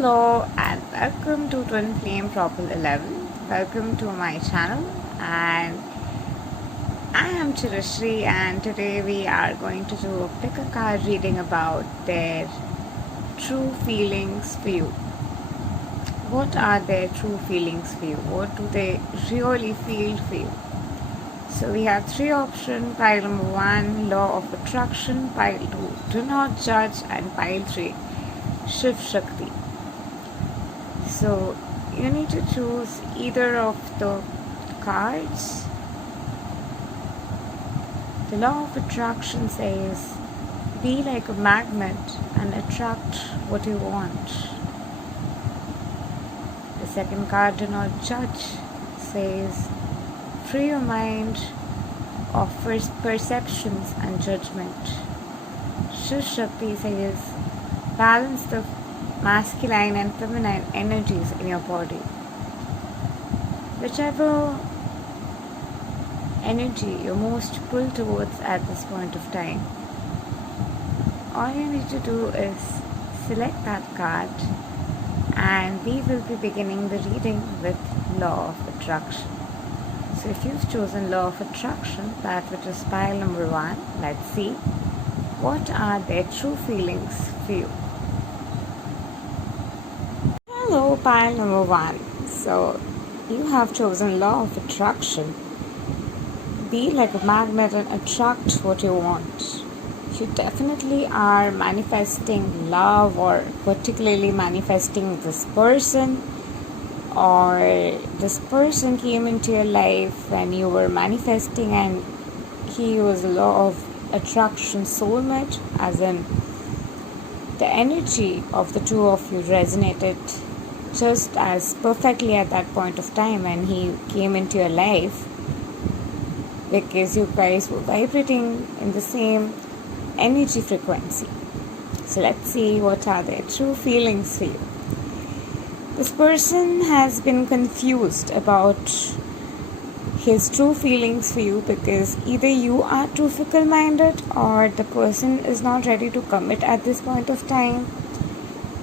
Hello and welcome to Twin Flame Propel 11. Welcome to my channel, and I am Chirasree, and today we are going to do a pick a card reading about their true feelings for you. What are their true feelings for you? What do they really feel for you? So we have three options. Pile number 1, law of attraction. Pile 2, do not judge. And pile 3, Shiv-Shakti. So you need to choose either of the cards. The law of attraction says, be like a magnet and attract what you want. The second card, do not judge, says, free your mind of perceptions and judgment. Shiv-Shakti says, balance the masculine and feminine energies in your body. Whichever energy you're most pulled towards at this point of time, all you need to do is select that card, and we will be beginning the reading with law of attraction. So if you've chosen law of attraction, that which is pile number 1, let's see what are their true feelings for you. Hello, pile number 1. So you have chosen law of attraction. Be like a magnet and attract what you want. You definitely are manifesting love, or particularly manifesting this person, or this person came into your life when you were manifesting, and he was a law of attraction soulmate, as in the energy of the two of you resonated just as perfectly at that point of time when he came into your life, because you guys were vibrating in the same energy frequency. So let's see what are their true feelings for you. This person has been confused about his true feelings for you, because either you are too fickle-minded or the person is not ready to commit at this point of time,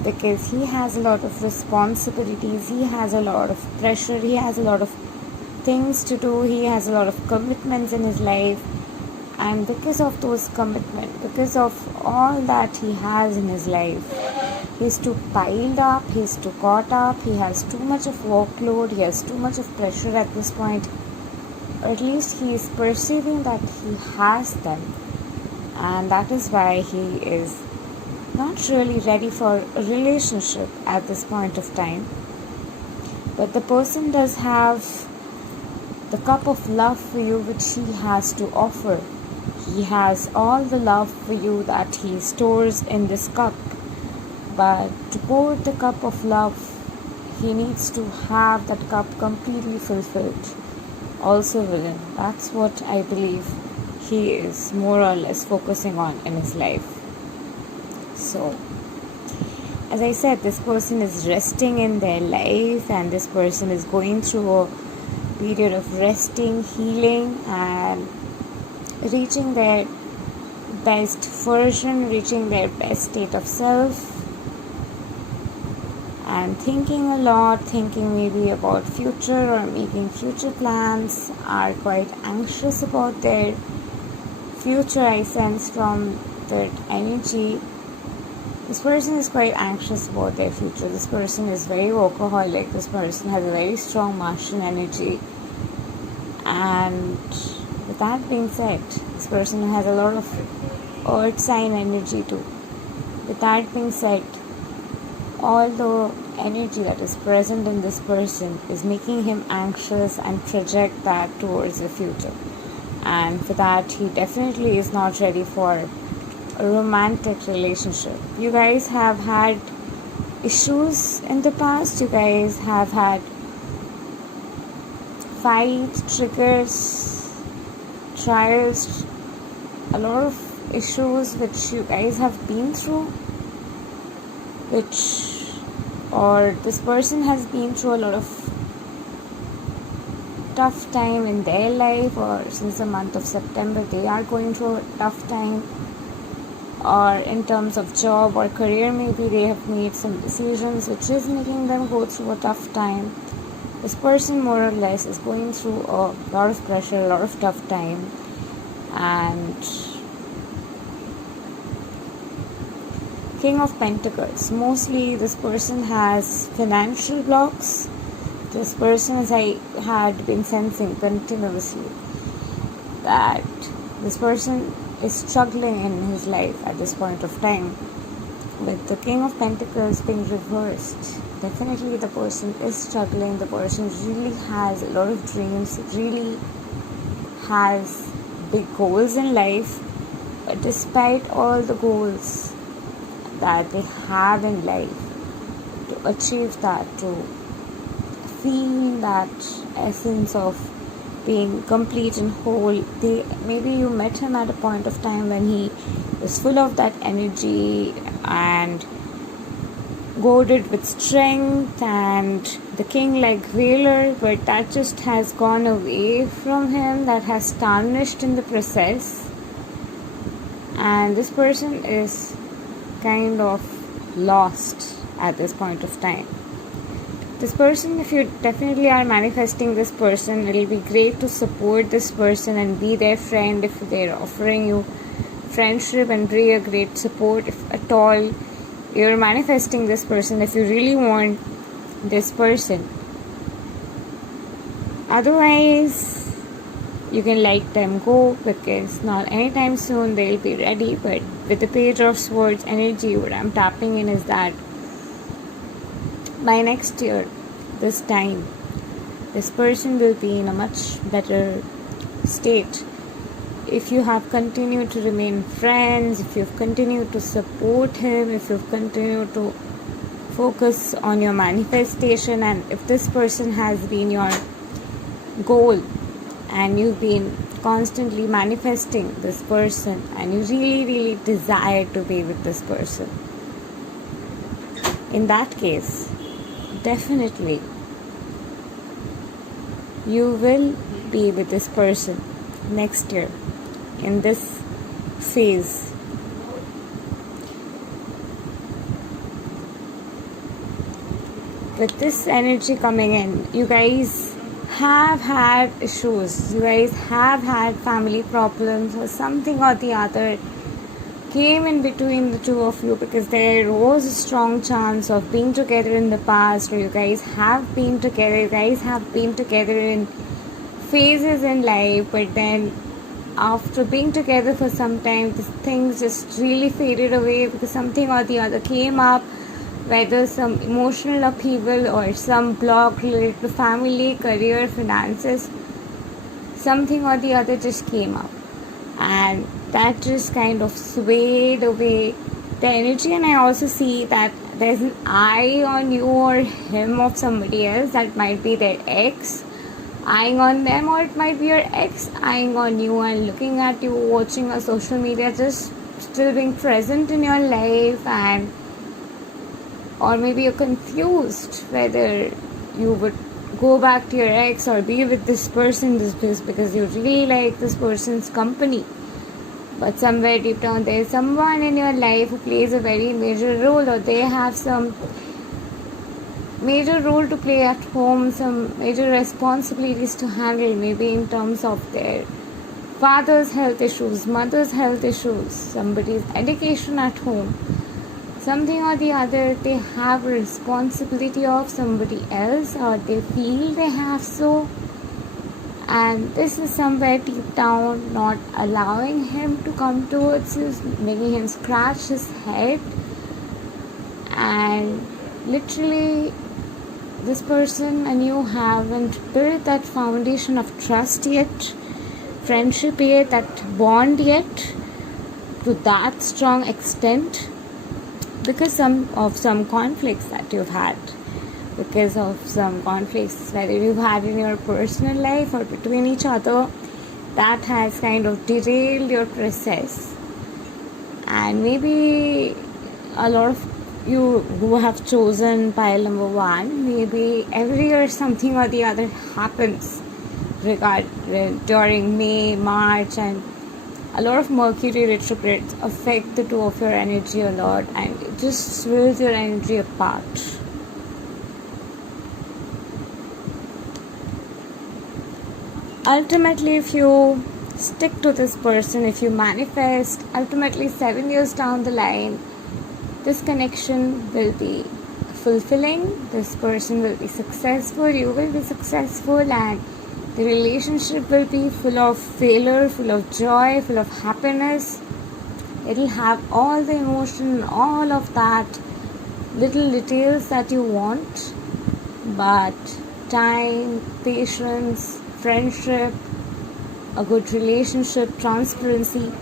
because he has a lot of responsibilities, he has a lot of pressure, he has a lot of things to do, he has a lot of commitments in his life, and because of those commitments, because of all that he has in his life, he's too piled up, he's too caught up, he has too much of workload, he has too much of pressure at this point, or at least he is perceiving that he has them, and that is why he is not really ready for a relationship at this point of time. But the person does have the cup of love for you which he has to offer. He has all the love for you that he stores in this cup, but to pour the cup of love, he needs to have that cup completely fulfilled also within. That's what I believe he is more or less focusing on in his life. So, as I said, this person is resting in their life, and this person is going through a period of resting, healing, and reaching their best version, reaching their best state of self, and thinking a lot, thinking maybe about future or making future plans, are quite anxious about their future. I sense from that energy. This person is quite anxious about their future. This person is very workaholic. This person has a very strong Martian energy. And with that being said, this person has a lot of earth sign energy too. With that being said, all the energy that is present in this person is making him anxious and project that towards the future. And for that, he definitely is not ready for a romantic relationship. You guys have had issues in the past. You guys have had fights, triggers, trials, a lot of issues which you guys have been through, or this person has been through a lot of tough time in their life, or since the month of September they are going through a tough time. or in terms of job or career, maybe they have made some decisions which is making them go through a tough time. This person more or less is going through a lot of pressure, a lot of tough time, and King of Pentacles. Mostly this person has financial blocks. This person, as I had been sensing continuously, that this person is struggling in his life at this point of time. With the King of Pentacles being reversed, definitely the person is struggling. The person really has a lot of dreams, really has big goals in life, but despite all the goals that they have in life, to achieve that, to feel that essence of being complete and whole, maybe you met him at a point of time when he was full of that energy and goaded with strength and the king like Whaler, but that just has gone away from him, that has tarnished in the process, and this person is kind of lost at this point of time. This person, if you definitely are manifesting this person, it'll be great to support this person and be their friend if they're offering you friendship, and be a great support if at all you're manifesting this person, if you really want this person. Otherwise, you can let them go, because not anytime soon they'll be ready. But with the Page of Swords energy, what I'm tapping in is that by next year, this time, this person will be in a much better state. If you have continued to remain friends, if you've continued to support him, if you've continued to focus on your manifestation, and if this person has been your goal and you've been constantly manifesting this person and you really desire to be with this person, in that case, definitely you will be with this person next year in this phase. With this energy coming in, you guys have had issues, you guys have had family problems, or something or the other came in between the two of you, because there was a strong chance of being together in the past, or you guys have been together in phases in life, but then after being together for some time, things just really faded away because something or the other came up, whether some emotional upheaval or some block related to family, career, finances, something or the other just came up, and that just kind of swayed away the energy. And I also see that there's an eye on you or him of somebody else. That might be their ex eyeing on them, or it might be your ex eyeing on you and looking at you, watching your social media, just still being present in your life. And or maybe you're confused whether you would go back to your ex or be with this person because you really like this person's company. But somewhere deep down there is someone in your life who plays a very major role, or they have some major role to play at home, some major responsibilities to handle, maybe in terms of their father's health issues, mother's health issues, somebody's education at home, something or the other. They have a responsibility of somebody else, or they feel they have so, and this is somewhere deep down not allowing him to come towards us, making him scratch his head. And literally, this person and you haven't built that foundation of trust yet, friendship yet, that bond yet to that strong extent, because some conflicts that you've had, because of some conflicts whether you've had in your personal life or between each other, that has kind of derailed your process. And maybe a lot of you who have chosen pile number 1, maybe every year something or the other happens during May, March, and a lot of Mercury retrogrades affect the two of your energy a lot, and it just swirls your energy apart. Ultimately, if you stick to this person, if you manifest, ultimately 7 years down the line, this connection will be fulfilling, this person will be successful, you will be successful, and the relationship will be full of failure, full of joy, full of happiness. It will have all the emotion, all of that little details that you want, but time, patience, friendship, a good relationship, transparency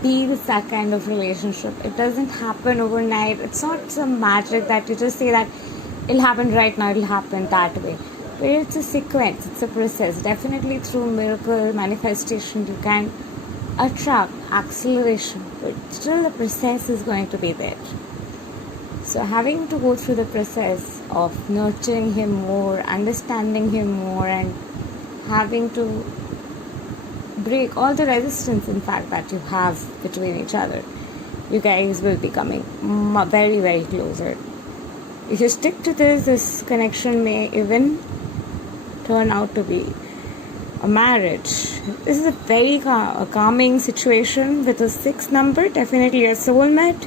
builds that kind of relationship. It doesn't happen overnight. It's not some magic that you just say that it'll happen right now, it'll happen that way. But it's a sequence, it's a process. Definitely through miracle manifestation you can attract acceleration, but still the process is going to be there. So having to go through the process of nurturing him more, understanding him more, and having to break all the resistance, in fact, that you have between each other, you guys will be coming very, very closer. If you stick to this connection may even turn out to be a marriage. This is a very calming situation with a 6 number. Definitely a soulmate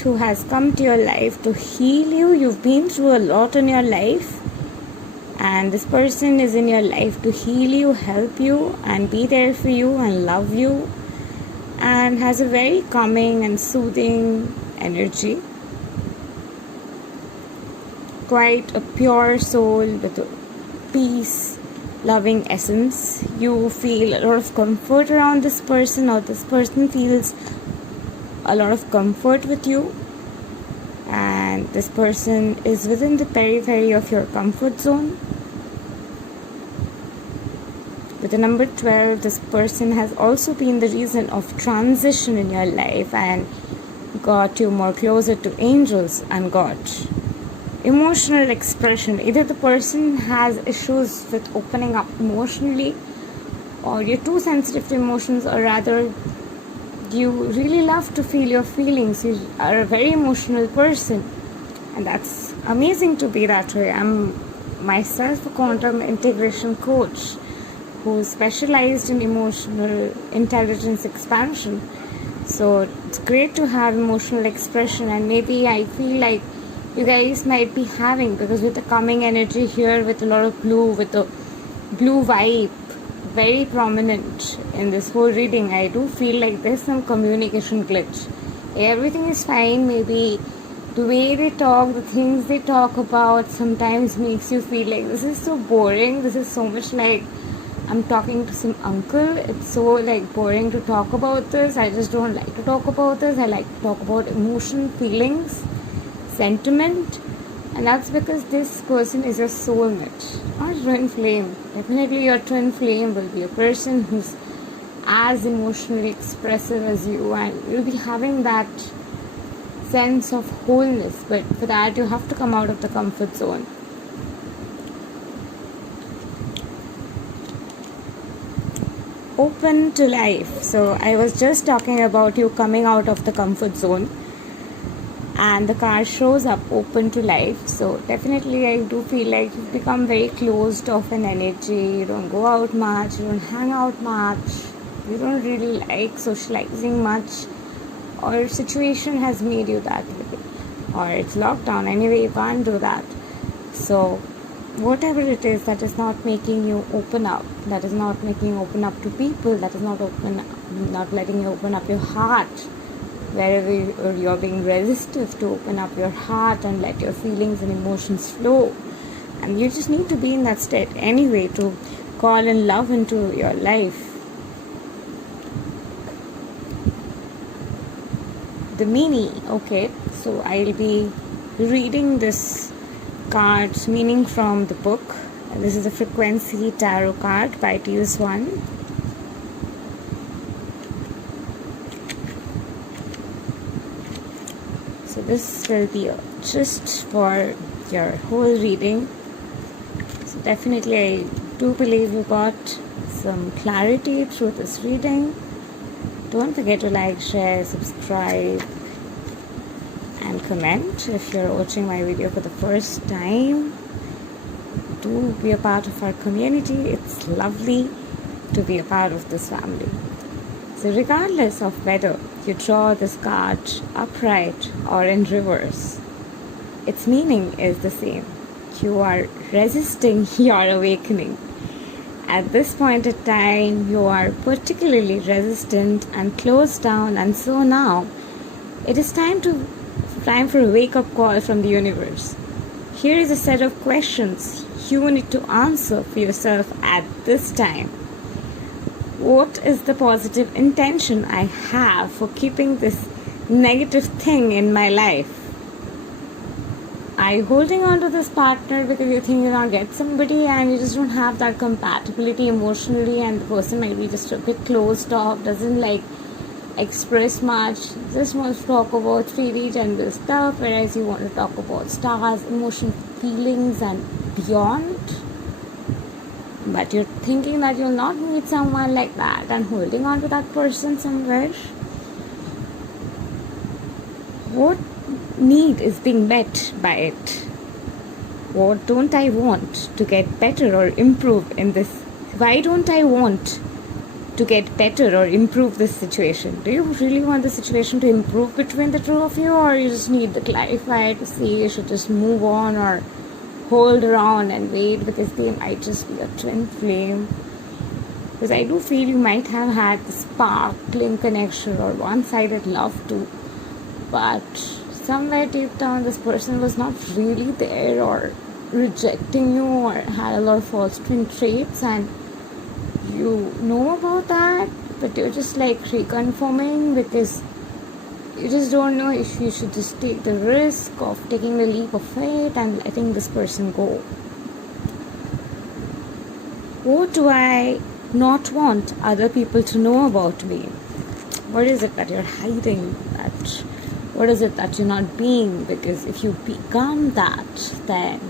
who has come to your life to heal you. You've been through a lot in your life, and this person is in your life to heal you, help you, and be there for you and love you, and has a very calming and soothing energy. Quite a pure soul with a peace, loving essence. You feel a lot of comfort around this person, or this person feels a lot of comfort with you, and this person is within the periphery of your comfort zone. With the number 12, this person has also been the reason of transition in your life and got you more closer to angels and God. Emotional expression. Either the person has issues with opening up emotionally, or you're too sensitive to emotions, or rather you really love to feel your feelings. You are a very emotional person, and that's amazing to be that way. I'm myself a quantum integration coach who specialized in emotional intelligence expansion. So it's great to have emotional expression, and maybe I feel like you guys might be having, because with the coming energy here with a lot of blue, with the blue vibe very prominent in this whole reading, I do feel like there's some communication glitch. Everything is fine, maybe the way they talk, the things they talk about sometimes makes you feel like this is so boring, this is so much like I'm talking to some uncle. It's so like boring to talk about this. I just don't like to talk about this. I like to talk about emotion, feelings, sentiment, and that's because this person is your soulmate, not twin flame. Definitely your twin flame will be a person who's as emotionally expressive as you, and you'll be having that sense of wholeness, but for that you have to come out of the comfort zone. Open to life. So I was just talking about you coming out of the comfort zone, and the card shows up open to life. So definitely I do feel like you've become very closed off in energy. You don't go out much, you don't hang out much, you don't really like socializing much, or situation has made you that way, or it's lockdown anyway, you can't do that. So whatever it is that is not making you open up, that is not making you open up to people, that is not letting you open up your heart, wherever you're being resistive to open up your heart and let your feelings and emotions flow, and you just need to be in that state anyway to call in love into your life. The meaning, okay, so I'll be reading this card's meaning from the book. This is the Frequency Tarot card by T.S.1. So this will be just for your whole reading. So definitely I do believe you got some clarity through this reading. Don't forget to like, share, subscribe, and comment. If you're watching my video for the first time, do be a part of our community. It's lovely to be a part of this family. So regardless of whether you draw this card upright or in reverse, its meaning is the same. You are resisting your awakening. At this point in time, you are particularly resistant and closed down, and so now it is time for a wake-up call from the universe. Here is a set of questions you need to answer for yourself at this time. What is the positive intention I have for keeping this negative thing in my life? Are you holding on to this partner because you think you're going to get somebody and you just don't have that compatibility emotionally, and the person might be just a bit closed off, doesn't like express much, just wants to talk about 3D general stuff, whereas you want to talk about stars, emotional feelings and beyond? But you're thinking that you'll not meet someone like that and holding on to that person somewhere. What need is being met by it? What don't I want to get better or improve in this? Why don't I want to get better or improve this situation? Do you really want the situation to improve between the two of you, or you just need to clarify to see you should just move on or hold around and wait because they might just be a twin flame? Because I do feel you might have had the sparkling connection or one-sided love too, but somewhere deep down this person was not really there, or rejecting you, or had a lot of false twin traits, and you know about that, but you're just like reconfirming because you just don't know if you should just take the risk of taking the leap of faith and letting this person go. What do I not want other people to know about me? What is it that you're hiding? What is it that you're not being? Because if you become that, then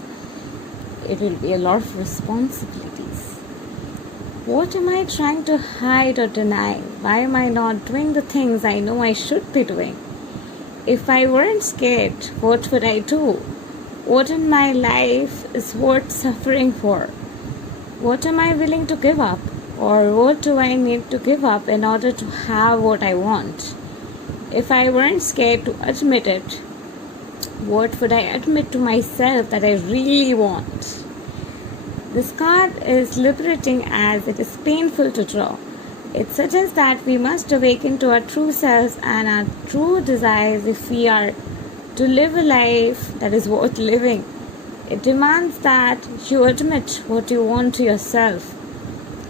it will be a lot of responsibilities. What am I trying to hide or deny? Why am I not doing the things I know I should be doing? If I weren't scared, what would I do? What in my life is worth suffering for? What am I willing to give up? Or what do I need to give up in order to have what I want? If I weren't scared to admit it, what would I admit to myself that I really want? This card is liberating as it is painful to draw. It suggests that we must awaken to our true selves and our true desires if we are to live a life that is worth living. It demands that you admit what you want to yourself.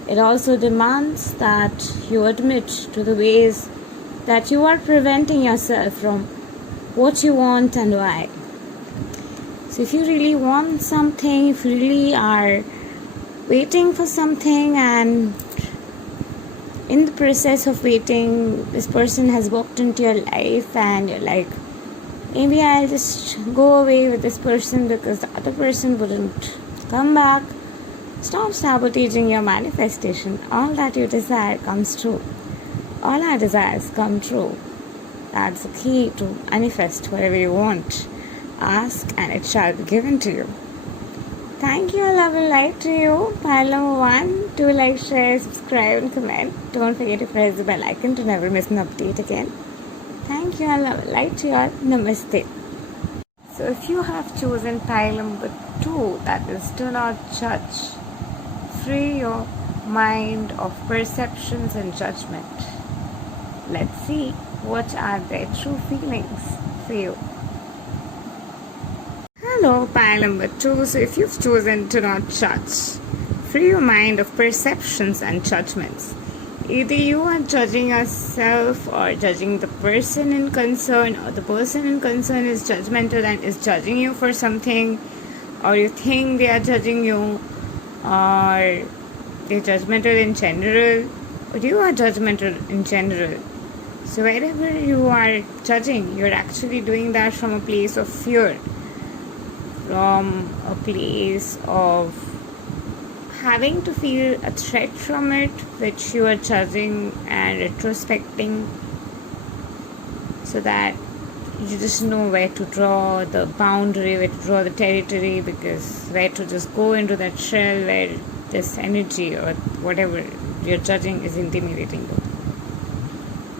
It also demands that you admit to the ways that you are preventing yourself from what you want and why. So if you really want something, if you really are waiting for something, and in the process of waiting, this person has walked into your life and you're like, maybe I'll just go away with this person because the other person wouldn't come back. Stop sabotaging your manifestation. All that you desire comes true. All our desires come true. That's the key to manifest whatever you want. Ask and it shall be given to you. Thank you, love and light to you. Pile number 1, do like, share, subscribe and comment. Don't forget to press the bell icon to never miss an update again. Thank you, love and light to you all. Namaste. So if you have chosen pile number 2, that is do not judge. Free your mind of perceptions and judgment. Let's see what are their true feelings for you. Hello, pile number 2. So if you've chosen to not judge, free your mind of perceptions and judgments. Either you are judging yourself or judging the person in concern, or the person in concern is judgmental and is judging you for something, or you think they are judging you, or they're judgmental in general, or you are judgmental in general. So wherever you are judging, you're actually doing that from a place of fear, from a place of having to feel a threat from it, which you are judging and retrospecting, so that you just know where to draw the boundary, where to draw the territory, because where to just go into that shell where this energy or whatever you're judging is intimidating you.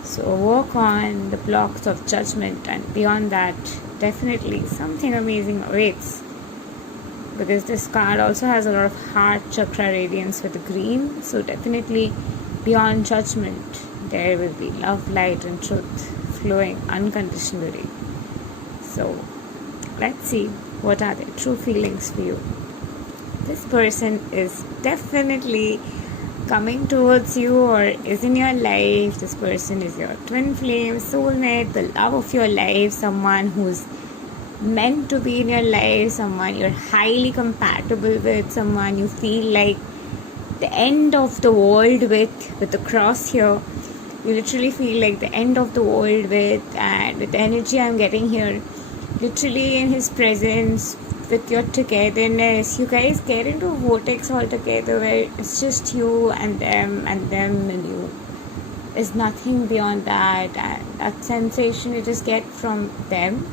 So work on the blocks of judgment, and beyond that, definitely something amazing awaits. Because this card also has a lot of heart chakra radiance with the green, so definitely beyond judgment there will be love, light and truth flowing unconditionally. So let's see, what are the true feelings for you? This person is definitely coming towards you or is in your life. This person is your twin flame, soulmate, the love of your life, someone who's meant to be in your life, someone you're highly compatible with, someone you feel like the end of the world with the cross here. You literally feel like the end of the world with, and with the energy I'm getting here, literally in his presence, with your togetherness, you guys get into a vortex all together where it's just you and them and you. There's nothing beyond that, and that sensation you just get from them.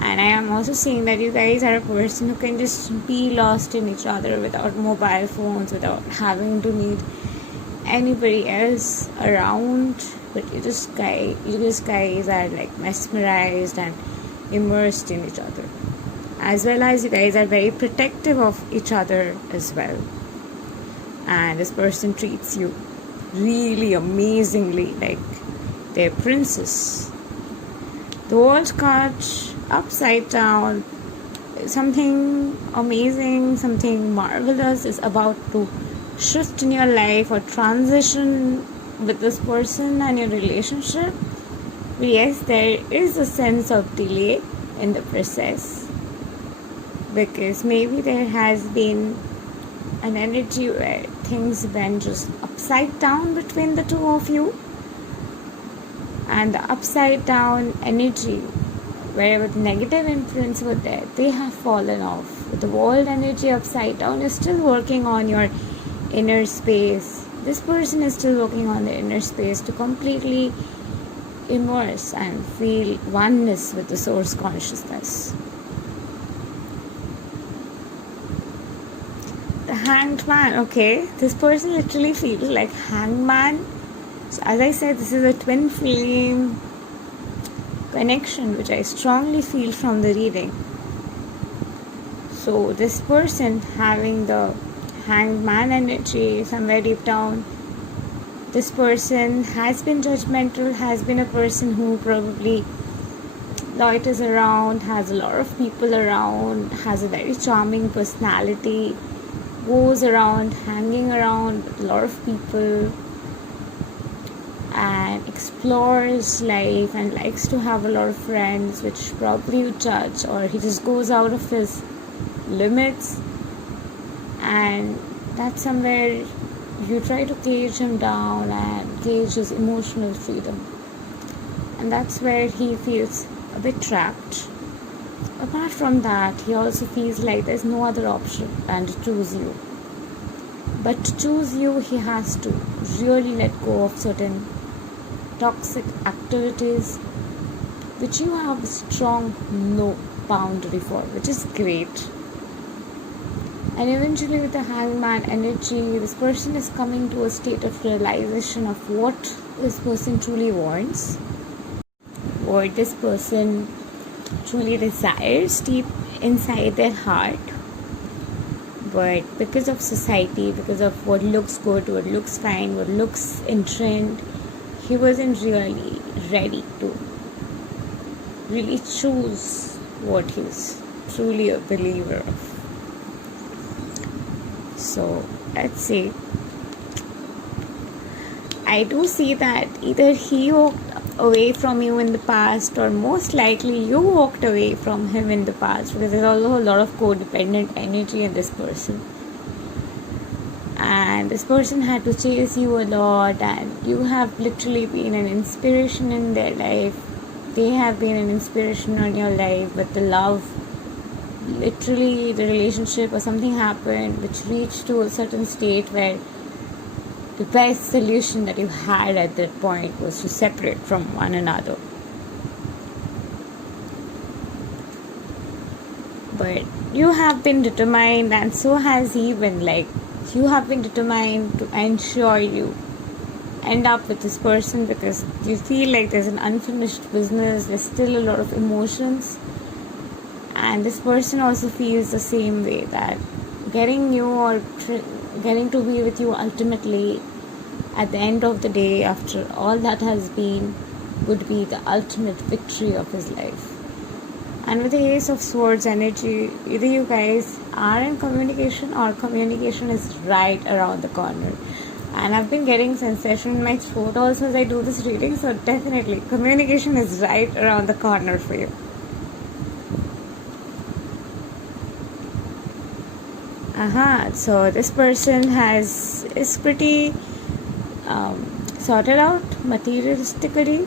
And I am also seeing that you guys are a person who can just be lost in each other without mobile phones, without having to need anybody else around. But you guys are like mesmerized and immersed in each other. As well as you guys are very protective of each other as well. And this person treats you really amazingly, like their princess. The World card upside down, something amazing, something marvelous is about to shift in your life or transition with this person and your relationship. But yes, there is a sense of delay in the process, because maybe there has been an energy where things went just upside down between the two of you, and the upside down energy, wherever the negative influence were there, they have fallen off. With the world energy upside down, you're still working on your inner space. This person is still working on the inner space to completely immerse and feel oneness with the source consciousness. The Hanged Man, okay, this person literally feels like hangman. So as I said, this is a twin flame connection which I strongly feel from the reading. So this person having the Hanged Man energy somewhere deep down, this person has been judgmental, has been a person who probably loiters around, has a lot of people around, has a very charming personality, goes around hanging around with a lot of people and explores life and likes to have a lot of friends, which probably you judge, or he just goes out of his limits, and that's somewhere you try to cage him down and cage his emotional freedom, and that's where he feels a bit trapped. Apart from that, he also feels like there's no other option than to choose you. But to choose you, he has to really let go of certain toxic activities which you have a strong no boundary for, which is great. And eventually with the hangman energy, this person is coming to a state of realization of what this person truly wants, what this person truly desires deep inside their heart. But because of society, because of what looks good, what looks fine, what looks in trend, he wasn't really ready to really choose what he's truly a believer of. So let's see. I do see that either he walked away from you in the past, or most likely you walked away from him in the past, because there's also a lot of codependent energy in this person. And this person had to chase you a lot, and you have literally been an inspiration in their life. They have been an inspiration in your life, but the love literally the relationship or something happened which reached to a certain state where the best solution that you had at that point was to separate from one another. But you have been determined, and so has he been. Like, you have been determined to ensure you end up with this person because you feel like there's an unfinished business, there's still a lot of emotions, and this person also feels the same way, that getting you or getting to be with you ultimately at the end of the day, after all that has been, would be the ultimate victory of his life. And with the Ace of Swords energy, either you guys are in communication or communication is right around the corner. And I've been getting sensation in my throat also as I do this reading, so definitely communication is right around the corner for you. So this person is pretty sorted out materialistically,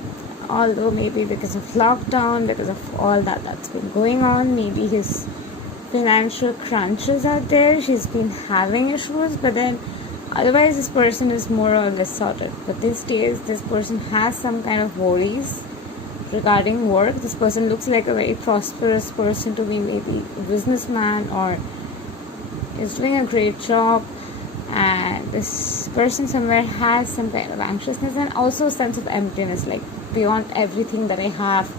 although maybe because of lockdown, because of all that's been going on, maybe his financial crunches out there, she's been having issues, but then otherwise this person is more or less sorted. But these days this person has some kind of worries regarding work. This person looks like a very prosperous person to be, maybe a businessman or is doing a great job, and this person somewhere has some kind of anxiousness and also a sense of emptiness, like beyond everything that I have,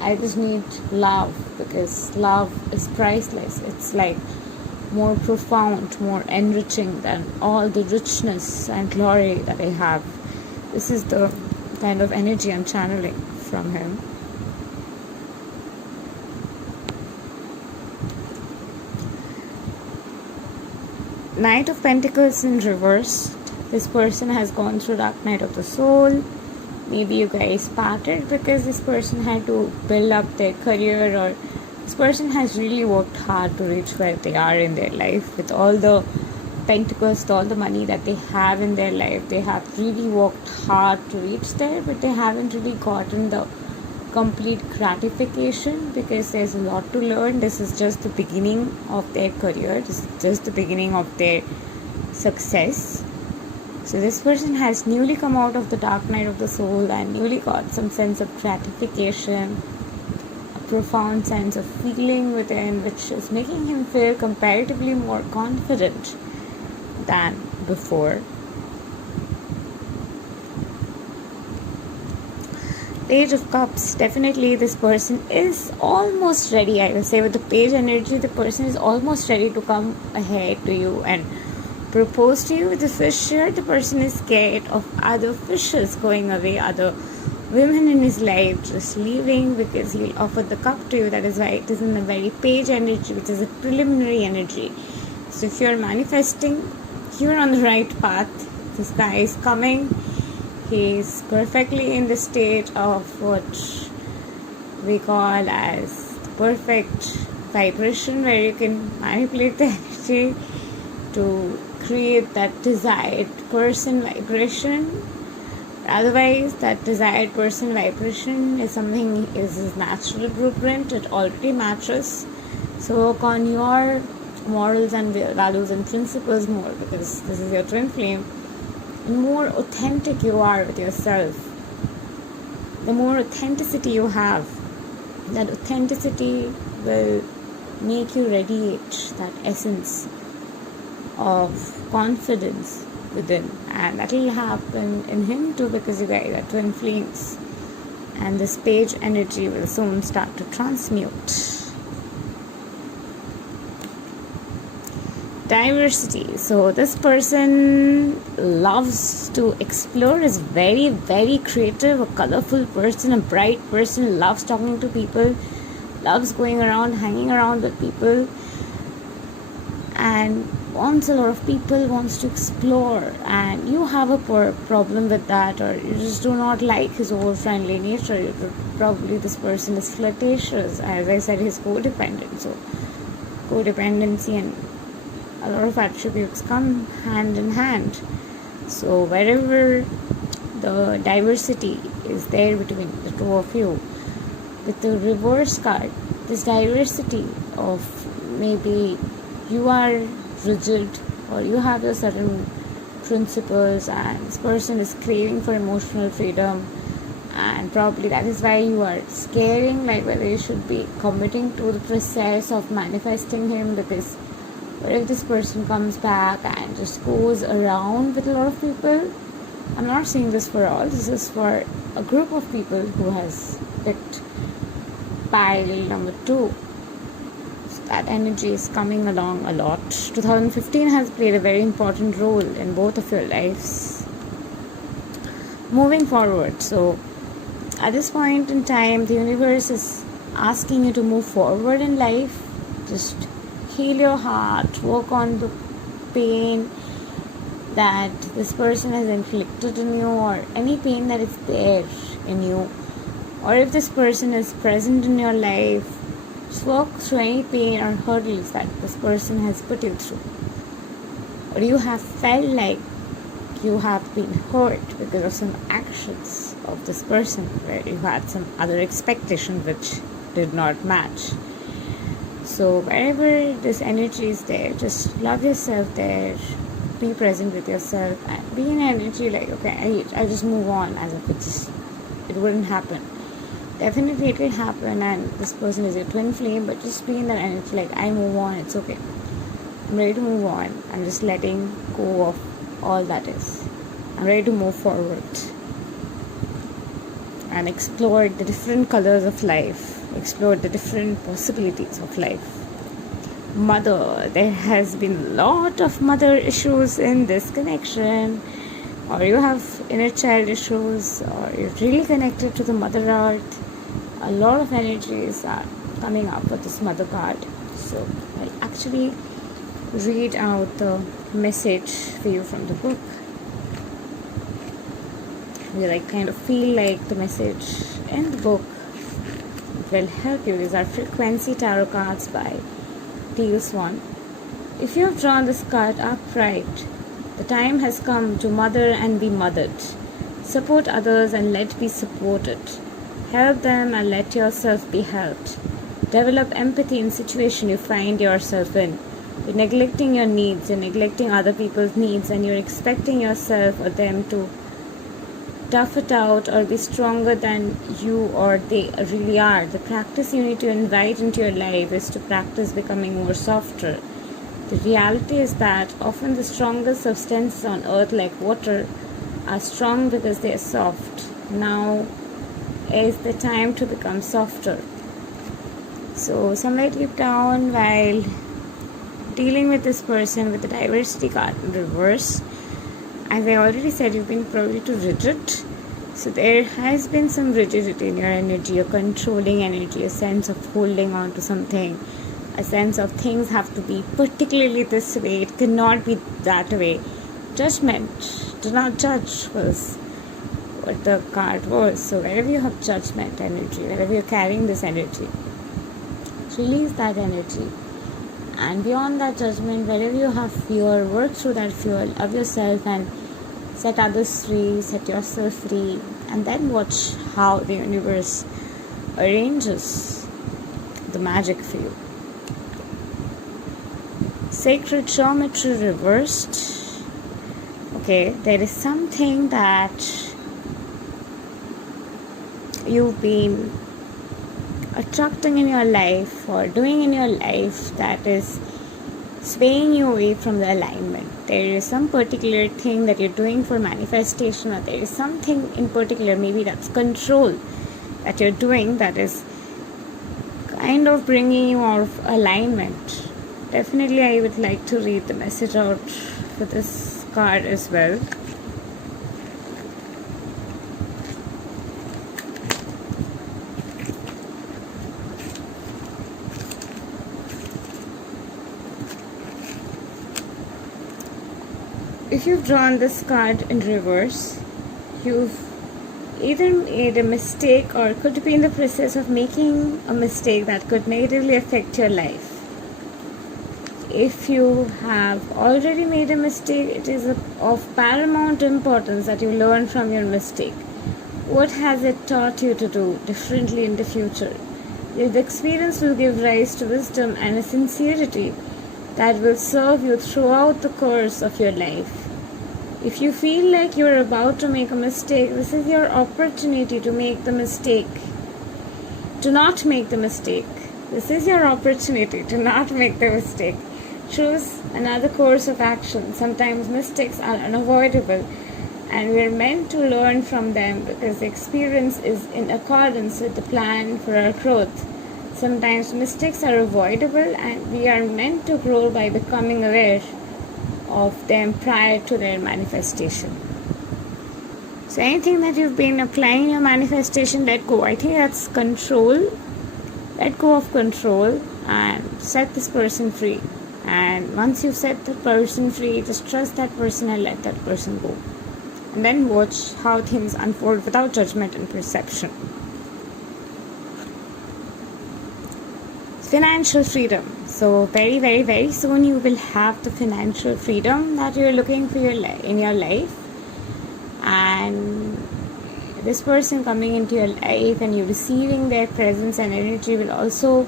I just need love, because love is priceless. It's like more profound, more enriching than all the richness and glory that I have. This is the kind of energy I'm channeling from him. Knight of Pentacles in reverse. This person has gone through dark night of the soul. Maybe you guys parted because this person had to build up their career, or this person has really worked hard to reach where they are in their life. With all the pentacles, all the money that they have in their life, they have really worked hard to reach there, but they haven't really gotten the complete gratification because there's a lot to learn. This is just the beginning of their career. This is just the beginning of their success. So this person has newly come out of the dark night of the soul and newly got some sense of gratification, a profound sense of feeling within, which is making him feel comparatively more confident than before. Page of Cups, definitely this person is almost ready. I will say with the page energy, the person is almost ready to come ahead to you and propose to you. With the fish here, the person is scared of other fishes going away, other women in his life just leaving, because he'll offer the cup to you. That is why it is in the very page energy, which is a preliminary energy. So if you're manifesting, you're on the right path. This guy is coming. He's perfectly in the state of what we call as the perfect vibration, where you can manipulate the energy to create that desired person vibration. Otherwise, that desired person vibration is something, is his natural blueprint. It already matches. So work on your morals and values and principles more, because this is your twin flame. The more authentic you are with yourself, the more authenticity you have, that authenticity will make you radiate that essence of confidence within, and that will happen in him too, because you guys are twin flames, and this page energy will soon start to transmute. Diversity. So this person loves to explore, is very, very creative, a colorful person, a bright person, loves talking to people, loves going around, hanging around with people, and wants a lot of people, wants to explore. And you have a problem with that, or you just do not like his over-friendly nature. Probably this person is flirtatious. As I said, he's codependent. So codependency and a lot of attributes come hand in hand. So wherever the diversity is there between the two of you, with the reverse card, this diversity of maybe you are rigid, or you have your certain principles, and this person is craving for emotional freedom, and probably that is why you are scaring like whether you should be committing to the process of manifesting him. Because what if this person comes back and just goes around with a lot of people? I'm not saying this for all, this is for a group of people who has picked pile number 2. So that energy is coming along a lot. 2015 has played a very important role in both of your lives moving forward. So at this point in time, the universe is asking you to move forward in life. Just heal your heart, work on the pain that this person has inflicted in you, or any pain that is there in you, or if this person is present in your life, just work through any pain or hurdles that this person has put you through, or you have felt like you have been hurt because of some actions of this person where you had some other expectation which did not match. So wherever this energy is there, just love yourself there, be present with yourself, and be in energy like, okay, I'll just move on as if it wouldn't happen. Definitely it will happen, and this person is your twin flame, but just be in that energy like, I move on, it's okay, I'm ready to move on, I'm just letting go of all that is, I'm ready to move forward and explore the different colors of life, explore the different possibilities of life. Mother, there has been a lot of mother issues in this connection, or you have inner child issues, or you're really connected to the mother earth. A lot of energies are coming up with this mother card. So I'll actually read out the message for you from the book. You kind of feel like the message in the book will help you. These are frequency tarot cards by Teal Swan. If you have drawn this card upright, the time has come to mother and be mothered. Support others and let be supported. Help them and let yourself be helped. Develop empathy in situation you find yourself in. You're neglecting your needs, you're neglecting other people's needs, and you're expecting yourself or them to tough it out or be stronger than you or they really are. The practice you need to invite into your life is to practice becoming more softer. The reality is that often the strongest substances on earth, like water, are strong because they are soft. Now is the time to become softer. So somewhere deep down, while dealing with this person with the diversity card in reverse, as I already said, you've been probably too rigid. So there has been some rigidity in your energy, a controlling energy, a sense of holding on to something, a sense of things have to be particularly this way, it cannot be that way. Judgment, do not judge was what the card was. So wherever you have judgment energy, wherever you're carrying this energy, release that energy. And beyond that judgment, wherever you have fear, work through that fear, love yourself and set others free, set yourself free, and then watch how the universe arranges the magic for you. Sacred geometry reversed. Okay, there is something that you've been attracting in your life or doing in your life that is swaying you away from the alignment. There is some particular thing that you're doing for manifestation, or there is something in particular, maybe that's control that you're doing that is kind of bringing you out of alignment. Definitely I would like to read the message out for this card as well. If you've drawn this card in reverse, you've either made a mistake or could be in the process of making a mistake that could negatively affect your life. If you have already made a mistake, it is of paramount importance that you learn from your mistake. What has it taught you to do differently in the future? The experience will give rise to wisdom and a sincerity that will serve you throughout the course of your life. If you feel like you're about to make a mistake, this is your opportunity to make the mistake. Do not make the mistake. This is your opportunity to not make the mistake. Choose another course of action. Sometimes mistakes are unavoidable, and we're meant to learn from them because the experience is in accordance with the plan for our growth. Sometimes mistakes are avoidable, and we are meant to grow by becoming aware of them prior to their manifestation. So anything that you've been applying in your manifestation, let go. I think that's control. Let go of control and set this person free. And once you set the person free, just trust that person and let that person go. And then watch how things unfold without judgment and perception. Financial freedom. So very, very, very soon you will have the financial freedom that you're looking for in your life. And this person coming into your life and you receiving their presence and energy will also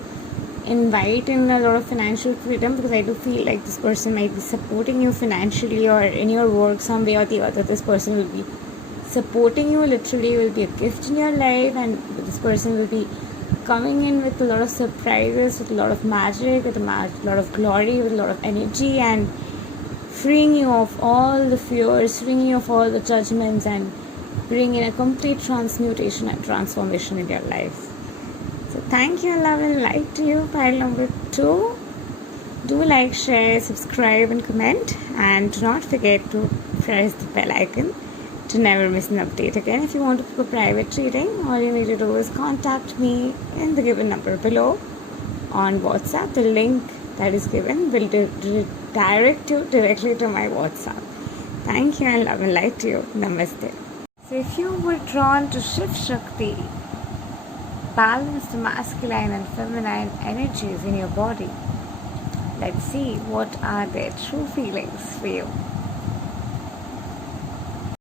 invite in a lot of financial freedom, because I do feel like this person might be supporting you financially or in your work some way or the other. This person will be supporting you, literally will be a gift in your life, and this person will be coming in with a lot of surprises, with a lot of magic, with a lot of glory, with a lot of energy, and freeing you of all the fears, freeing you of all the judgments, and bringing in a complete transmutation and transformation in your life. So thank you, love and light to you. Pile number 2. Do like, share, subscribe and comment, and do not forget to press the bell icon to never miss an update again. If you want to book a private reading, all you need to do is contact me in the given number below on WhatsApp. The link that is given will direct you directly to my WhatsApp. Thank you and love and light to you. Namaste. So if you were drawn to Shiv-Shakti, balance the masculine and feminine energies in your body. Let's see what are their true feelings for you.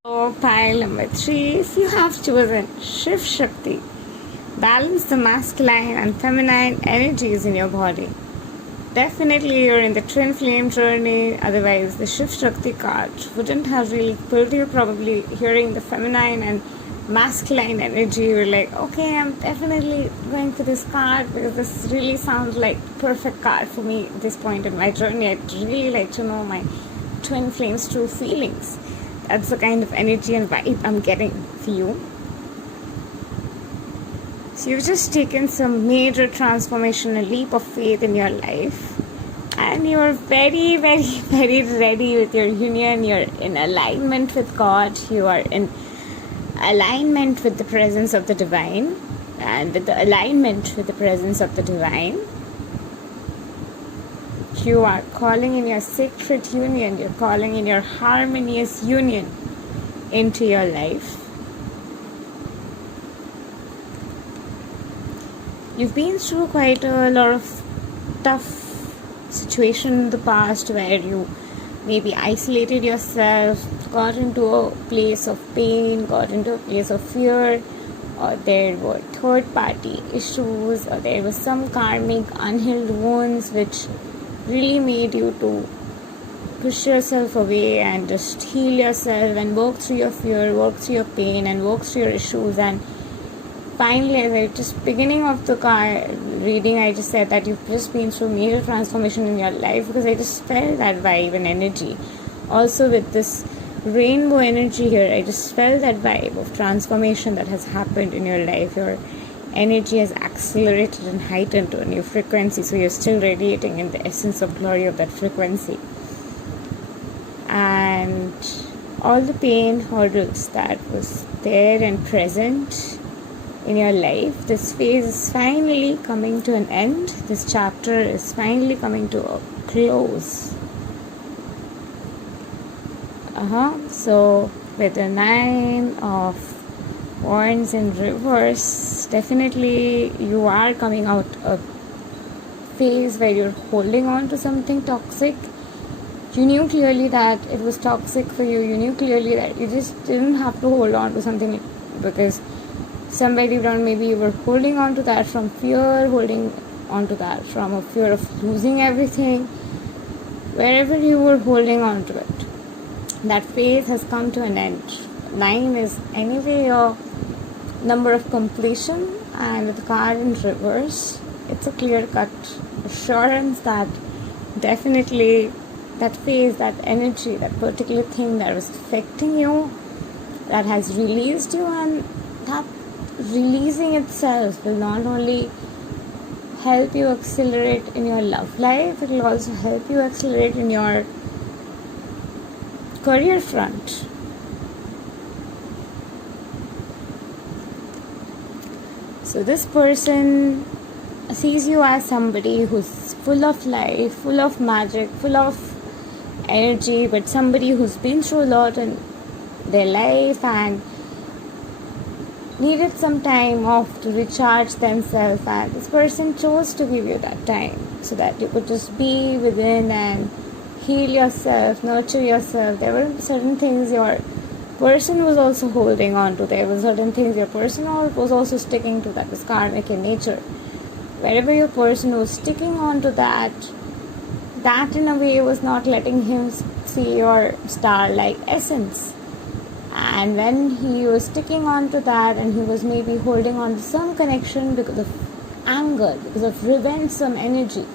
So pile number 3, if you have chosen Shiv-Shakti, balance the masculine and feminine energies in your body. Definitely you're in the twin flame journey, otherwise the Shiv-Shakti card wouldn't have really pulled you. Probably hearing the feminine and masculine energy, you're like, okay, I'm definitely going for this card because this really sounds like perfect card for me at this point in my journey. I'd really like to know my twin flames true feelings. That's the kind of energy and vibe I'm getting for you. So you've just taken some major transformation, a leap of faith in your life, and you're very, very, very ready with your union. You're in alignment with God. You are in alignment with the presence of the divine, and with the alignment with the presence of the divine, you are calling in your sacred union. You're calling in your harmonious union into your life. You've been through quite a lot of tough situation in the past where you maybe isolated yourself, got into a place of pain, got into a place of fear, or there were third party issues, or there was some karmic unhealed wounds which really made you to push yourself away and just heal yourself and work through your fear, work through your pain, and work through your issues. And finally, as I just beginning of the reading, I just said that you've just been through major transformation in your life, because I just felt that vibe and energy. Also with this rainbow energy here, I just felt that vibe of transformation that has happened in your life. Your energy has accelerated and heightened to a new frequency, so you're still radiating in the essence of glory of that frequency. And all the pain hurdles that was there and present in your life, this phase is finally coming to an end. This chapter is finally coming to a close. So with the 9 of Wands in reverse, definitely you are coming out of phase where you're holding on to something toxic. You knew clearly that it was toxic for you. You knew clearly that you just didn't have to hold on to something, because somebody around, maybe you were holding on to that from fear, holding on to that from a fear of losing everything. Wherever you were holding on to it, that phase has come to an end. 9 is anyway your number of completion, and with the card in reverse, it's a clear-cut assurance that definitely that phase, that energy, that particular thing that was affecting you, that has released you, and that releasing itself will not only help you accelerate in your love life, it will also help you accelerate in your career front. So this person sees you as somebody who's full of life, full of magic, full of energy, but somebody who's been through a lot in their life and needed some time off to recharge themselves, and this person chose to give you that time so that you could just be within and heal yourself, nurture yourself. There were certain things your person was also holding on to. There were certain things your person was also sticking to, that was karmic in nature. Wherever your person was sticking on to that in a way was not letting him see your star-like essence. And when he was sticking on to that, and he was maybe holding on to some connection because of anger, because of revenge, some energy,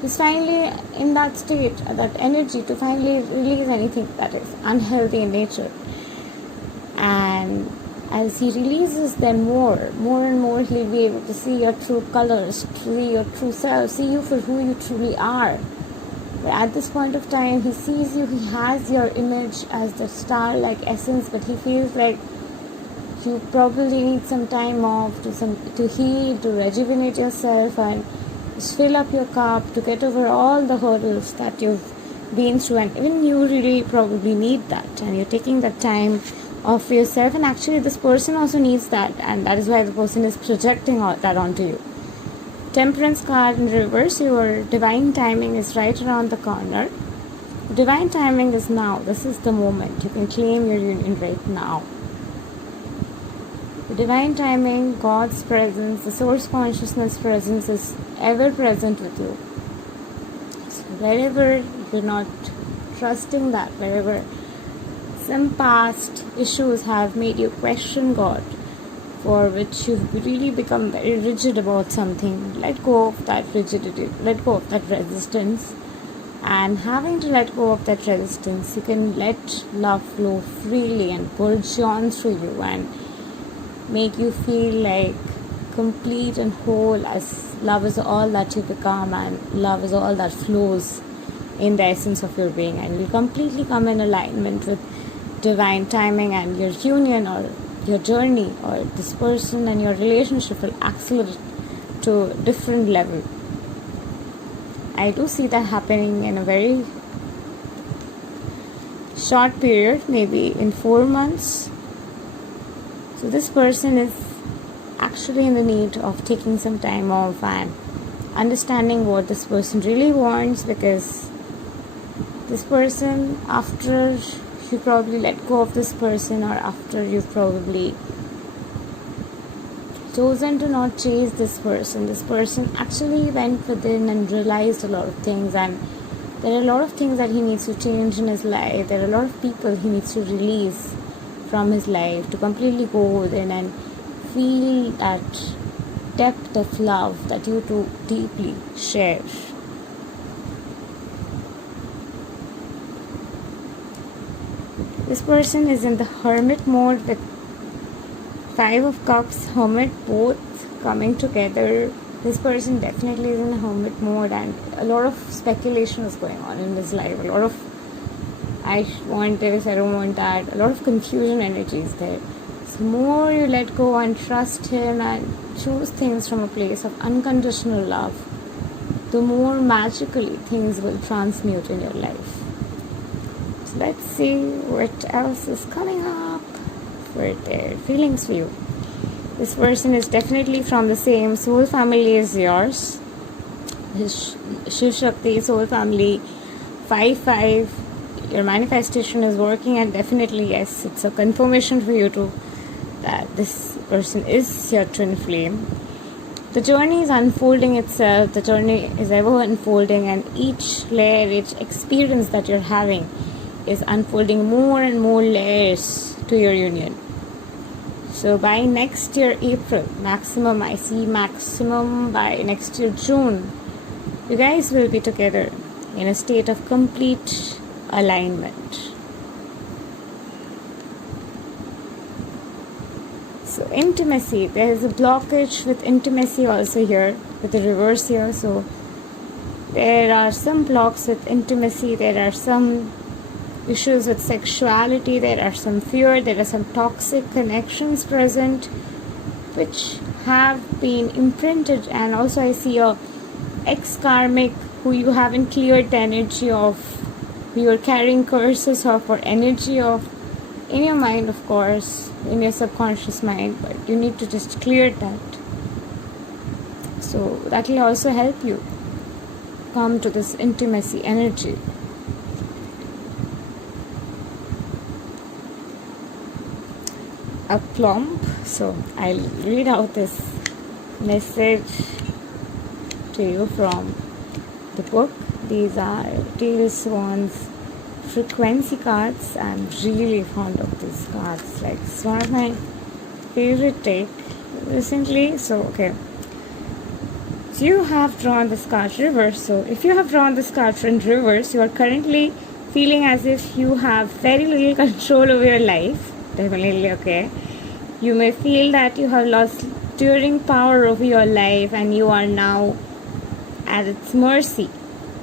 he's finally in that state, that energy to finally release anything that is unhealthy in nature. And as he releases them more and more, he'll be able to see your true colors, see your true self, see you for who you truly are. But at this point of time, he sees you, he has your image as the star-like essence, but he feels like you probably need some time off to heal, to rejuvenate yourself, and just fill up your cup to get over all the hurdles that you've been through. And even you really probably need that, and you're taking that time off for yourself. And actually this person also needs that, and that is why the person is projecting all that onto you. Temperance card in reverse, your divine timing is right around the corner. Divine timing is now. This is the moment. You can claim your union right now. The divine timing, God's presence, the source consciousness presence is ever present with you. So wherever you're not trusting that, wherever some past issues have made you question God, for which you've really become very rigid about something, let go of that rigidity, let go of that resistance. And having to let go of that resistance, you can let love flow freely and burgeon through you and make you feel like complete and whole, as love is all that you become, and love is all that flows in the essence of your being, and you'll completely come in alignment with divine timing, and your union or your journey or this person and your relationship will accelerate to a different level. I do see that happening in a very short period, maybe in 4 months. So this person is actually in the need of taking some time off and understanding what this person really wants, because this person, after you probably let go of this person, or after you've probably chosen to not chase this person actually went within and realized a lot of things, and there are a lot of things that he needs to change in his life. There are a lot of people he needs to release from his life to completely go within and feel that depth of love that you two deeply share. This person is in the hermit mode with 5 of Cups, Hermit, both coming together. This person definitely is in a hermit mode, and a lot of speculation is going on in his life. A lot of I want this, I don't want that. A lot of confusion energy is there. So the more you let go and trust him and choose things from a place of unconditional love, the more magically things will transmute in your life. So let's see what else is coming up for their feelings for you. This person is definitely from the same soul family as yours. His Shiv-Shakti soul family, 5-5. Your manifestation is working, and definitely yes, it's a confirmation for you to that this person is your twin flame. The journey is unfolding itself, the journey is ever unfolding, and each layer, each experience that you're having is unfolding more and more layers to your union. So by next year April, maximum, I see maximum by next year June, you guys will be together in a state of complete alignment. So intimacy, there is a blockage with intimacy also here, with the reverse here. So there are some blocks with intimacy, there are some issues with sexuality, there are some fear, there are some toxic connections present which have been imprinted. And also I see a ex-karmic who you haven't cleared the energy of, who you are carrying curses of or energy of in your mind, of course, in your subconscious mind, but you need to just clear that. So that will also help you come to this intimacy energy. A plump. So I'll read out this message to you from the book. These are Tail Swans frequency cards. I'm really fond of these cards. Like, it's one of my favorite take recently. So okay, so you have drawn this card reverse. So if you have drawn this card in reverse, you are currently feeling as if you have very little control over your life. Definitely okay. You may feel that you have lost steering power over your life and you are now at its mercy.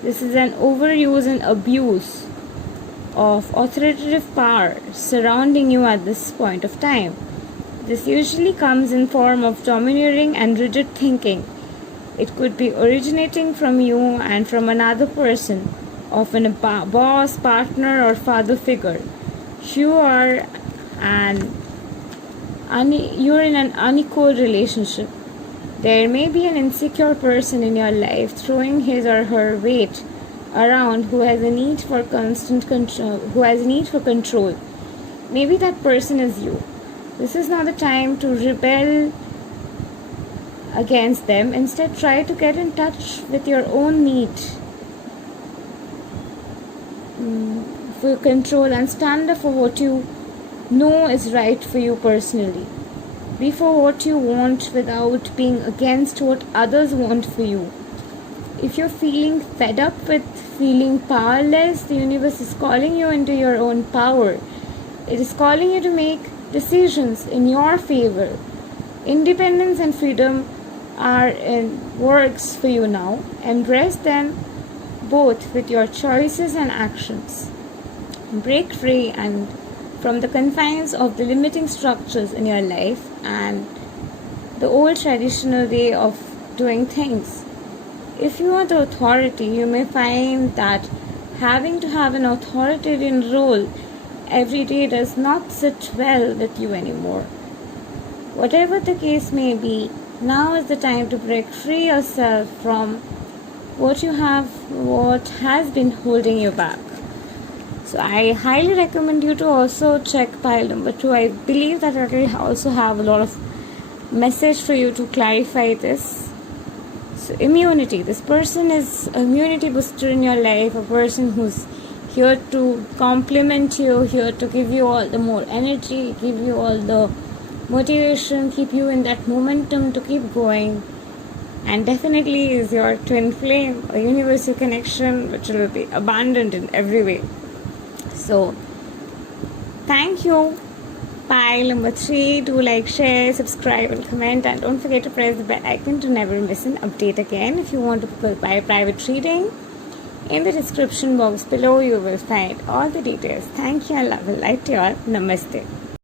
This is an overuse and abuse of authoritative power surrounding you at this point of time. This usually comes in form of domineering and rigid thinking. It could be originating from you and from another person, often a boss, partner, or father figure. You're in an unequal relationship. There may be an insecure person in your life throwing his or her weight around who has a need for constant control, who has a need for control. Maybe that person is you. This is not the time to rebel against them. Instead, try to get in touch with your own need for control and stand up for what you know is right for you personally. Be for what you want without being against what others want for you. If you're feeling fed up with feeling powerless, the universe is calling you into your own power. It is calling you to make decisions in your favor. Independence and freedom are in works for you now. Embrace them both with your choices and actions. Break free and from the confines of the limiting structures in your life and the old traditional way of doing things. If you are the authority, you may find that having to have an authoritarian role every day does not sit well with you anymore. Whatever the case may be, now is the time to break free yourself from what has been holding you back. So I highly recommend you to also check pile number 2. I believe that I will also have a lot of message for you to clarify this. So immunity. This person is a immunity booster in your life, a person who's here to compliment you, here to give you all the more energy, give you all the motivation, keep you in that momentum to keep going. And definitely is your twin flame, a universal connection which will be abundant in every way. So, thank you. Pile number 3. Do like, share, subscribe and comment, and don't forget to press the bell icon to never miss an update again. If you want to buy a private reading, in the description box below you will find all the details. Thank you and love and light to you all. Namaste.